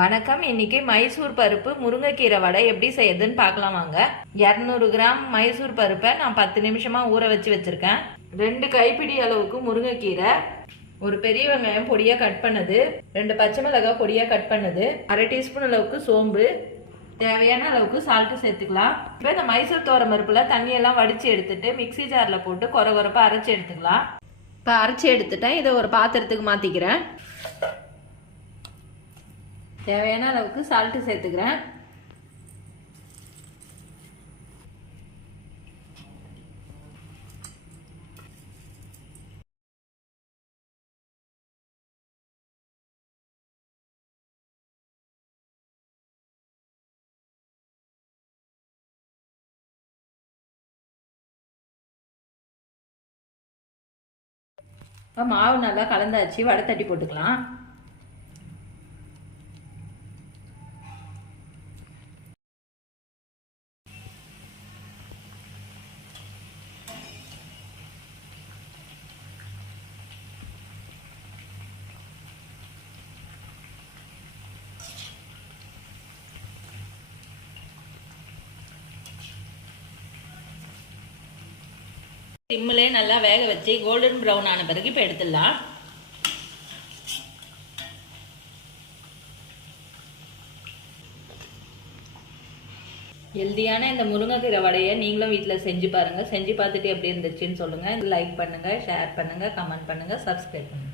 வணக்கம். இன்னைக்கு மைசூர் பருப்பு முருங்கைக்கீரை வடை எப்படி செய்யுதுன்னு பார்க்கலாம் வாங்க. இரநூறு கிராம் மைசூர் பருப்பை நான் பத்து நிமிஷமா ஊற வச்சு வச்சிருக்கேன். ரெண்டு கைப்பிடி அளவுக்கு முருங்கைக்கீரை. ஒரு பெரிய வெங்காயம் பொடியா கட் பண்ணது. ரெண்டு பச்சை மிளகாய் பொடியா கட் பண்ணது. அரை டீஸ்பூன் அளவுக்கு சோம்பு. தேவையான அளவுக்கு சால்ட்டு சேர்த்துக்கலாம். இப்போ இந்த மைசூர் தோரம் பருப்புல தண்ணியெல்லாம் வடிச்சு எடுத்துட்டு மிக்ஸி ஜாரில் போட்டு கொர கொரப்பா அரைச்சி எடுத்துக்கலாம். இப்போ அரைச்சி எடுத்துட்டேன். இதை ஒரு பாத்திரத்துக்கு மாற்றிக்கிறேன் தேவையான அளவுக்கு சால்ட்டு சேர்த்துக்கிறேன். இப்போ மாவு நல்லா கலந்தாச்சு வடை தட்டி போட்டுக்கலாம். சிம்மிலே நல்லா வேக வச்சு கோல்டன் ப்ரௌன் ஆன பிறகு இப்போ எடுத்துடலாம். ஹெல்தியான இந்த முருங்கைக்கீரை வடையை நீங்களும் வீட்டில் செஞ்சு பாருங்கள் செஞ்சு பார்த்துட்டு எப்படி இருந்துச்சுன்னு சொல்லுங்கள் லைக் பண்ணுங்கள் ஷேர் பண்ணுங்கள் கமெண்ட் பண்ணுங்கள் சப்ஸ்கிரைப் பண்ணுங்கள்